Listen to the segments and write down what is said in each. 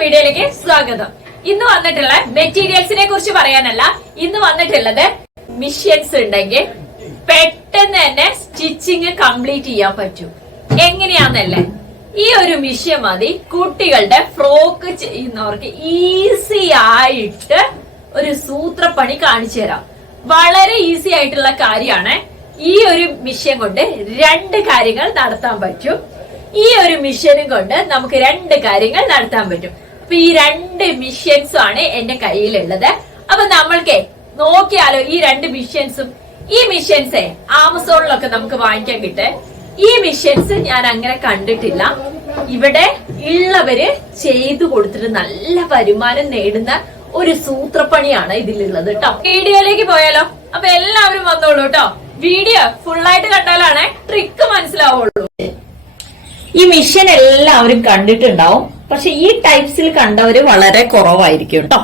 വീഡിയോയിലേക്ക് സ്വാഗതം. ഇന്ന് വന്നിട്ടുള്ള മെറ്റീരിയൽസിനെ കുറിച്ച് പറയാനല്ല ഇന്ന് വന്നിട്ടുള്ളത് മിഷ്യൻസ് ഉണ്ടെങ്കിൽ പെട്ടെന്ന് തന്നെ സ്റ്റിച്ചിങ് കംപ്ലീറ്റ് ചെയ്യാൻ പറ്റും. എങ്ങനെയാന്നല്ലേ? ഈ ഒരു മിഷ്യൻ മതി. കുട്ടികളുടെ ഫ്രോക്ക് ചെയ്യുന്നവർക്ക് ഈസി ആയിട്ട് ഒരു സൂത്രപ്പണി കാണിച്ചു തരാം. വളരെ ഈസി ആയിട്ടുള്ള കാര്യമാണ് ഈ ഒരു മിഷ്യൻ കൊണ്ട് രണ്ട് കാര്യങ്ങൾ നടത്താൻ പറ്റും. ഈ ഒരു മിഷനും കൊണ്ട് നമുക്ക് രണ്ട് കാര്യങ്ങൾ നടത്താൻ പറ്റും. അപ്പൊ ഈ രണ്ട് മിഷ്യൻസും ആണ് എന്റെ കയ്യിലുള്ളത്. അപ്പൊ നമ്മൾക്ക് നോക്കിയാലോ ഈ രണ്ട് മിഷ്യൻസും ഈ മിഷ്യൻസേ ആമസോണിലൊക്കെ നമുക്ക് വാങ്ങിക്കാൻ കിട്ടേ. ഈ മിഷ്യൻസ് ഞാൻ അങ്ങനെ കണ്ടിട്ടില്ല. ഇവിടെ ഉള്ളവര് ചെയ്തു കൊടുത്തിട്ട് നല്ല വരുമാനം നേടുന്ന ഒരു സൂത്രപ്പണിയാണ് ഇതിലുള്ളത് കേട്ടോ. വീഡിയോയിലേക്ക് പോയാലോ? അപ്പൊ എല്ലാവരും വന്നോളൂ കേട്ടോ. വീഡിയോ ഫുള്ളായിട്ട് കണ്ടാലാണ് ട്രിക്ക് മനസ്സിലാവുള്ളൂ. ഈ മിഷൻ എല്ലാവരും കണ്ടിട്ടുണ്ടാവും. പക്ഷെ ഈ ടൈപ്സിൽ കണ്ടവര് വളരെ കുറവായിരിക്കും കേട്ടോ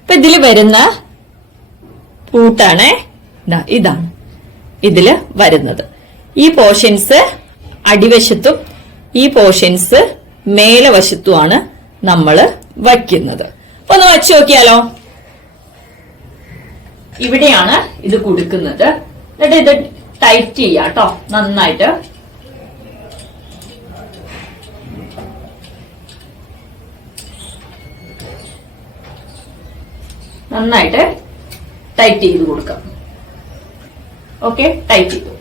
അപ്പൊ ഇതിൽ വരുന്ന റൂട്ടാണ് ഇതാ ഇതാണ്. ഇതിൽ വരുന്നത്. ഈ പോർഷൻസ് അടിവശത്തും ഈ പോർഷൻസ് മേലെ വശത്തുമാണ് നമ്മൾ വയ്ക്കുന്നത്. അപ്പൊ ഒന്ന് വച്ച് നോക്കിയാലോ? ഇവിടെയാണ് ഇത് കൊടുക്കുന്നത്. എന്നിട്ട് ഇത് ടൈറ്റ് ചെയ്യാം കേട്ടോ നന്നായിട്ട്. നന്നായിട്ട് ടൈറ്റ് ചെയ്ത് കൊടുക്കാം. ഓക്കെ ടൈറ്റ് ചെയ്തു.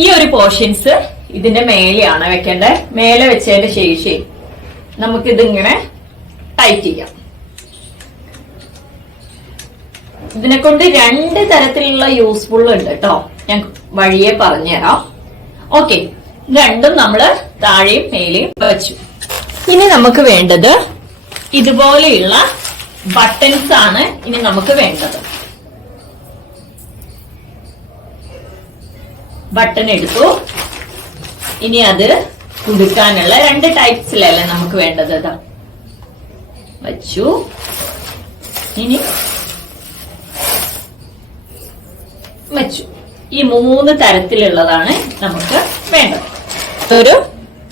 ഈ ഒരു പോർഷൻസ് ഇതിന്റെ മേലെയാണ് വെക്കേണ്ടത് മേലെ വെച്ചതിന്റെ ശേഷം നമുക്കിതിങ്ങനെ ടൈറ്റ് ചെയ്യാം. ഇതിനെ കൊണ്ട് രണ്ട് തരത്തിലുള്ള യൂസ്ഫുൾ ഉണ്ട് കേട്ടോ ഞാൻ വഴിയെ പറഞ്ഞുതരാം. ഓക്കെ രണ്ടും നമ്മൾ താഴെയും മേലെയും വെച്ചു. ഇനി നമുക്ക് വേണ്ടത് ഇതുപോലെയുള്ള ബട്ടൺസ് ആണ് ഇനി നമുക്ക് വേണ്ടത്. ബട്ടൺ എടുത്തു. ഇനി അത് കുടുക്കാനുള്ള രണ്ട് ടൈപ്സിലല്ലേ നമുക്ക് വേണ്ടത് ഇതാ. വച്ചു. ഇനി വച്ചു. ഈ മൂന്ന് തരത്തിലുള്ളതാണ് നമുക്ക് വേണ്ടത്. ഒരു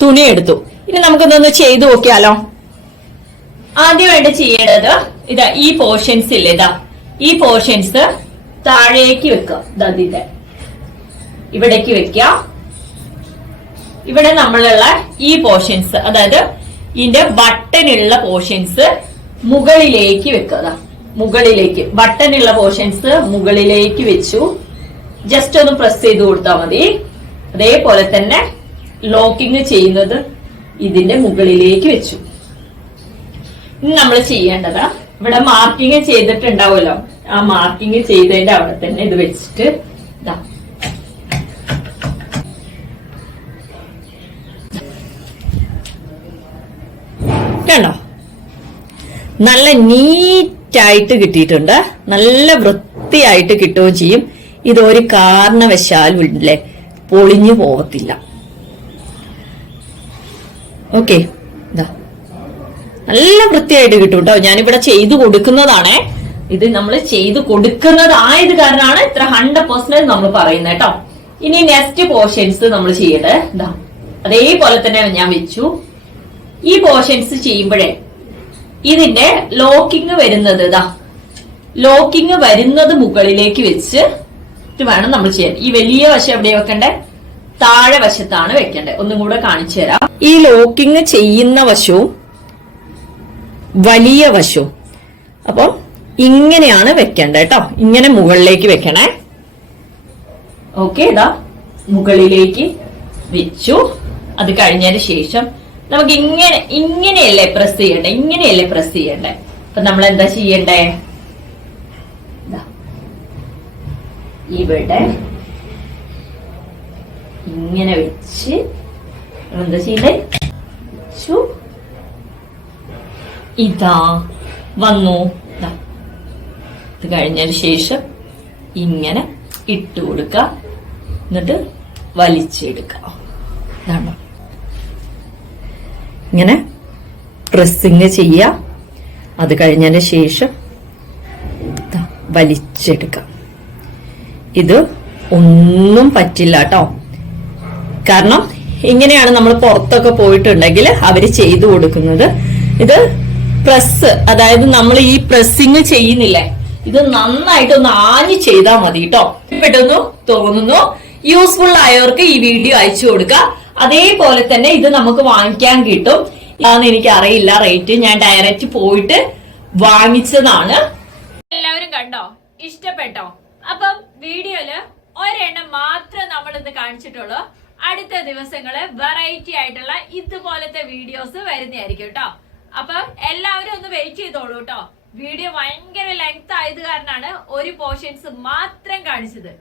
തുണി എടുത്തു. ഇനി നമുക്കിതൊന്ന് ചെയ്തു നോക്കിയാലോ? ആദ്യമായിട്ട് ചെയ്യേണ്ടത് ഇതാ ഈ പോർഷൻസ് ഇല്ലേ ഇതാ. ഈ പോർഷൻസ് താഴേക്ക് വെക്കുക. ഇതാ ഇതിന്റെ ഇവിടേക്ക് വെക്കുക. ഇവിടെ നമ്മളുള്ള ഈ പോർഷൻസ് അതായത് ഇതിന്റെ ബട്ടനുള്ള പോർഷൻസ് മുകളിലേക്ക് വെക്കുക. മുകളിലേക്ക്. ബട്ടനുള്ള പോർഷൻസ് മുകളിലേക്ക് വെച്ചു. ജസ്റ്റ് ഒന്ന് പ്രസ് ചെയ്ത് കൊടുത്താൽ മതി. അതേപോലെ തന്നെ ലോക്കിംഗ് ചെയ്യുന്നത് ഇതിന്റെ മുകളിലേക്ക് വെച്ചു. ഇനി നമ്മൾ ചെയ്യേണ്ടത് ഇവിടെ മാർക്കിങ് ചെയ്തിട്ടുണ്ടാവുമല്ലോ. ആ മാർക്കിങ് ചെയ്തതിന്റെ അവിടെ തന്നെ ഇത് വെച്ചിട്ട് ഇതാ. കണ്ടോ? നല്ല നീറ്റായിട്ട് കിട്ടിയിട്ടുണ്ട്. നല്ല വൃത്തിയായിട്ട് കിട്ടുകയും ചെയ്യും. ഇത് ഒരു കാരണവശാലും ഇല്ലേ പൊളിഞ്ഞു പോകത്തില്ല. ഓക്കെ. ഇതാ. നല്ല വൃത്തിയായിട്ട് കിട്ടും കേട്ടോ. ഞാനിവിടെ ചെയ്തു കൊടുക്കുന്നതാണ്. ഇത് നമ്മൾ ചെയ്തു കൊടുക്കുന്നതായത് കാരണമാണ് ഇത്ര ഹൺഡ്രഡ് പെർസെന്റേജ് നമ്മൾ പറയുന്നത് കേട്ടോ. ഇനി നെക്സ്റ്റ് പോർഷൻസ് നമ്മൾ ചെയ്യേണ്ടത് ഇതാ അതേപോലെ തന്നെ ഞാൻ വെച്ചു. ഈ പോർഷൻസ് ചെയ്യുമ്പോഴേ ഇതിന്റെ ലോക്കിംഗ് വരുന്നത് ഇതാ ലോക്കിംഗ് വരുന്നത് മുകളിലേക്ക് വെച്ച് വേണം നമ്മൾ ചെയ്യാൻ. ഈ വലിയ വശം എവിടെ വെക്കണ്ടേ? താഴെ വശത്താണ് വെക്കേണ്ടത് ഒന്നും കൂടെ കാണിച്ചു തരാം. ഈ ലോക്കിംഗ് ചെയ്യുന്ന വശവും വലിയ വശവും അപ്പം ഇങ്ങനെയാണ് വെക്കേണ്ടത് കേട്ടോ. ഇങ്ങനെ മുകളിലേക്ക് വെക്കണേ. ഓക്കെ ഇതാ മുകളിലേക്ക് വെച്ചു. അത് കഴിഞ്ഞതിന് ശേഷം നമുക്ക് ഇങ്ങനെ ഇങ്ങനെയല്ലേ പ്രസ് ചെയ്യണ്ടേ? ഇങ്ങനെയല്ലേ പ്രസ് ചെയ്യണ്ടേ? അപ്പൊ നമ്മൾ എന്താ ചെയ്യണ്ടേ. ഇവിടെ ഇങ്ങനെ വെച്ച് എന്താ ചെയ്യണ്ടേ? വെച്ചു. ഇതാ വന്നു. ഇത് കഴിഞ്ഞതിന് ശേഷം ഇങ്ങനെ ഇട്ട് കൊടുക്ക. എന്നിട്ട് വലിച്ചെടുക്കുക ഇതാണോ? ഇങ്ങനെ പ്രസ്സിങ് ചെയ്യുക അത് കഴിഞ്ഞതിന് ശേഷം ദാ വലിച്ചെടുക്കാം. ഇത് ഒന്നും പറ്റില്ല കേട്ടോ കാരണം ഇങ്ങനെയാണ് നമ്മൾ പുറത്തൊക്കെ പോയിട്ടുണ്ടെങ്കിൽ അവർ ചെയ്തു കൊടുക്കുന്നത്. ഇത് പ്രസ് അതായത് നമ്മൾ ഈ പ്രസ്സിങ് ചെയ്യുന്നില്ലേ? ഇത് നന്നായിട്ട് ഒന്ന് ആഞ്ഞു ചെയ്താൽ മതി കേട്ടോ പെട്ടെന്ന് തോന്നുന്നു. യൂസ്ഫുൾ ആയവർക്ക് ഈ വീഡിയോ അയച്ചു കൊടുക്കുക അതേപോലെ തന്നെ ഇത് നമുക്ക് വാങ്ങിക്കാൻ കിട്ടും. ഇതാന്ന് എനിക്ക് അറിയില്ല റേറ്റ് ഞാൻ ഡയറക്റ്റ് പോയിട്ട് വാങ്ങിച്ചതാണ്. എല്ലാവരും കണ്ടോ? ഇഷ്ടപ്പെട്ടോ? അപ്പം വീഡിയോയിൽ ഒരെണ്ണം മാത്രം നമ്മൾ ഇന്ന് കാണിച്ചിട്ടുള്ളൂ. അടുത്ത ദിവസങ്ങൾ വെറൈറ്റി ആയിട്ടുള്ള ഇതുപോലത്തെ വീഡിയോസ് വരുന്നതായിരിക്കും കേട്ടോ അപ്പൊ എല്ലാവരും ഒന്ന് വെയിറ്റ് ചെയ്തോളൂ കേട്ടോ വീഡിയോ ഭയങ്കര ലെങ്ത് ആയത് കാരണമാണ് ഒരു പോർഷൻസ് മാത്രം കാണിച്ചത്.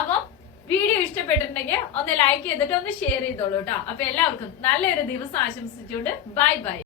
അപ്പൊ വീഡിയോ ഇഷ്ടപ്പെട്ടിട്ടുണ്ടെങ്കിൽ ഒന്ന് ലൈക്ക് ചെയ്തിട്ട് ഒന്ന് ഷെയർ ചെയ്തോളൂ കേട്ടോ അപ്പൊ എല്ലാവർക്കും നല്ലൊരു ദിവസം ആശംസിച്ചുകൊണ്ട് ബൈ ബൈ